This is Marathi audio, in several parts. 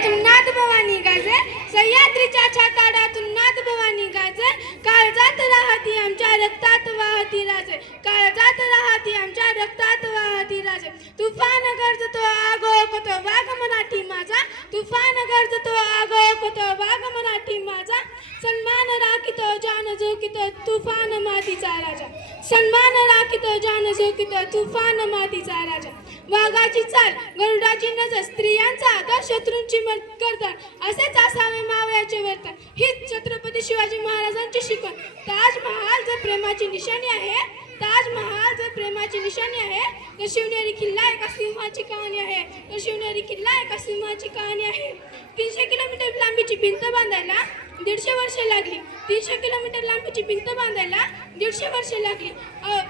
छाताडातून नाथ भवानी गाजे, सह्याद्रीच्या छाताडातून नाथ भवानी गाजे, काळजात राहती आमच्या रक्तात वाहती राजे, काळजात राहती आमच्या रक्तात वाहती राजे. तुफान गरजतो आगोपतो वाघ मराठी माझा, तुफान गरजतो आगोपतो वाघ मराठी माझा, सन्मान राखितो जान झोकितो तुफान मातीचा राजा, सन्मान राखितो जान झोकितो तुफान मातीचा राजा. वाघाची चाल, गरुडाची नजर, स्त्रियांचा आदर, शत्रूंची गर्दन, असेच असावे मावळ्याचे वर्तन. हीच छत्रपती शिवाजी महाराजांची शिकवण. ताजमहाल जर प्रेमाची निशाणी आहे, ताजमहाल जर प्रेमाची निशाणी आहे, तर शिवनेरी किल्ला एका सिंहाची कहाणी आहे, तर शिवनेरी किल्ला एका सिंहाची कहाणी आहे. 300 किलोमीटर लांबीची भिंत बांधायला 150 वर्षे लागली. 300 किलोमीटर लांबीची भिंत बांधायला 150 वर्षे लागली.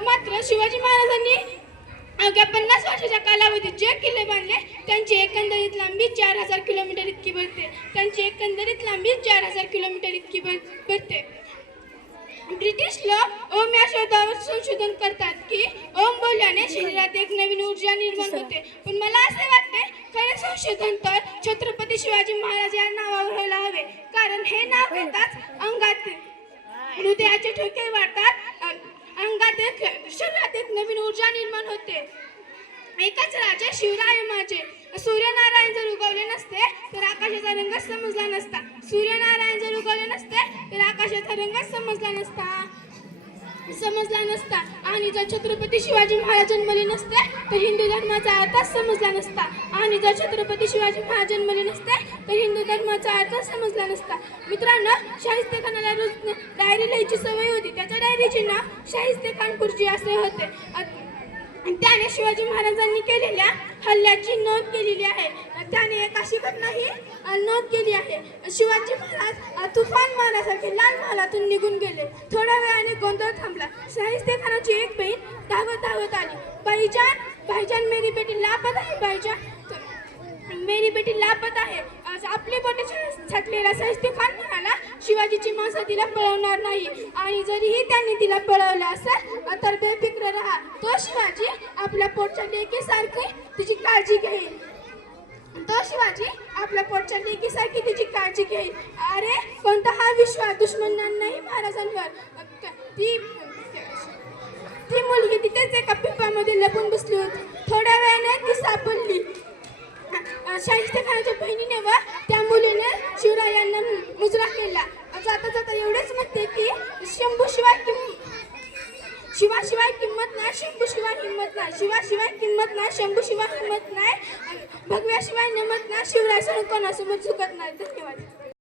मात्र शिवाजी महाराजांनी अवघ्या 50 वर्षाच्या कालावधीत जे किल्ले बांधले त्यांची एकंदरीत लांबी 4000 किलोमीटर इतकी भरते. त्यांची एकंदरीत लांबी 4000 किलोमीटर इतकी भरते. ब्रिटिश लोक ओम या शब्दावर संशोधन करतात की ओम बोलल्याने शरीरात एक नवीन ऊर्जा निर्माण होते. पण मला असे वाटते खरे संशोधन तर छत्रपती शिवाजी महाराज या नावावर व्हायला हवे. कारण हे नाव घेताच अंगात हृदयाचे ठोके वाढतात, अंगात शरीरात एक नवीन ऊर्जा निर्माण होते. एकच राजे शिवराय माझे. सूर्यनारायण जर उगवले नसते तर आकाशाचा रंग समजला नसता. सूर्यनारायण जर उगवले नसते तर आकाशाचा रंग समजला नसता. आणि जर छत्रपती शिवाजी महाराज जन्मले नसते तर हिंदू धर्माचा अर्थच समजला नसता. आणि जर छत्रपती शिवाजी महाराज जन्मले नसते तर हिंदू धर्माचा अर्थ समजला नसता. मित्रांनो, शाहिस्ते खानाला रोज डायरी लिहायची सवय होती. त्याच्या डायरीचे नाव शाहिस्ते खान कुर्जी असे होते. त्याने शिवाजी महाराजांनी केलेल्या हल्ल्याची नोंद केलेली आहे. त्याने एक अशी घटनाही नोंद केली आहे. शिवाजी महाराज तुफान महाराजांसारखे लाल महालातून निघून गेले. थोड्या वेळाने गोंधळ थांबला. शाहिस्ते खानाची एक बहीण धावत आली. भाईजान मेरी बेटी लापत आहे, भाईजान मेरी बेटी लापत आहे. आपली बोटे छाटलेला शाहिस्ते खान म्हणाला शिवाजीची माणसं तिला पळवणार नाही. आणि जरीही त्यांनी तिला पळवलं असेल तर बेफिक्र राहा. तो शिवाजी आपल्या पोटच्या लेकीसारखी तिची काळजी घेईल. तो शिवाजी आपल्या पोटच्या लेकीसारखी तिची काळजी घेईल. अरे कोणता हा विश्वास दुश्मनांनाही महाराजांवर. ती मुलगी तिथेच एका पिंपामध्ये लपून बसली होती. थोड्या वेळाने ती सापडली. शाहिस्ते खानाच्या बहिणीने व त्या मुलीने शिवरायांना मुजरा केला. जाता जाता एवढेच म्हणते की शिवाशिवाय किंमत नाही, शंभूशिवाय हिंमत नाही, शिवाशिवाय किंमत नाही, शंभूशिवाय हिंमत नाही, भगव्याशिवाय नमत नाही, शिवराय कोणासोबत झुकत नाही. धन्यवाद.